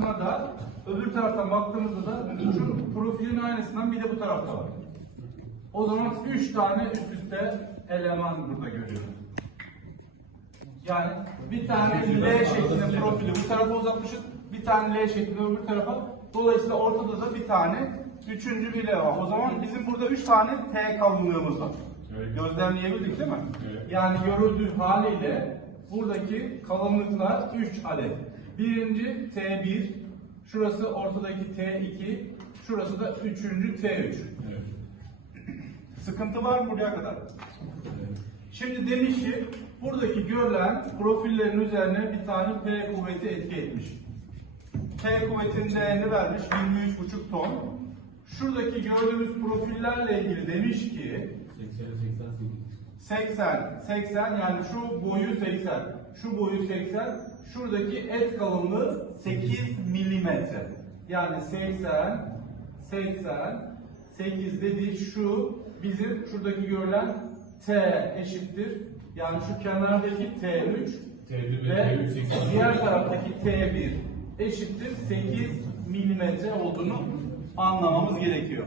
tarafına da öbür taraftan baktığımızda da şu profilin aynısından bir de bu tarafta var. O zaman üç tane üst üste eleman burada görüyoruz. Yani bir tane L şeklinde profili bu tarafa uzatmışız. Bir tane L şeklinde öbür tarafa. Dolayısıyla ortada da bir tane üçüncü bir L var. O zaman bizim burada üç tane T kalınlığımız var. Evet. Gözlemleyebildik değil mi? Evet. Yani görüldüğü haliyle buradaki kalınlıklar 3 adet. Birinci T1, şurası ortadaki T2, şurası da üçüncü T3. Evet. Sıkıntı var mı buraya kadar? Şimdi demiş ki buradaki görülen profillerin üzerine bir tane P kuvveti etki etmiş. P kuvvetinin değerini vermiş 23,5 ton. Şuradaki gördüğümüz profillerle ilgili demiş ki 80, 80 yani şu boyu 80, şu boyu 80, şuradaki et kalınlığı 8 milimetre. Yani 80, 80, 8 dediği şu bizim şuradaki görülen T eşittir. Yani şu kenardaki T3 T1 ve ve T3 80. diğer taraftaki T1 eşittir 8 milimetre olduğunu anlamamız gerekiyor.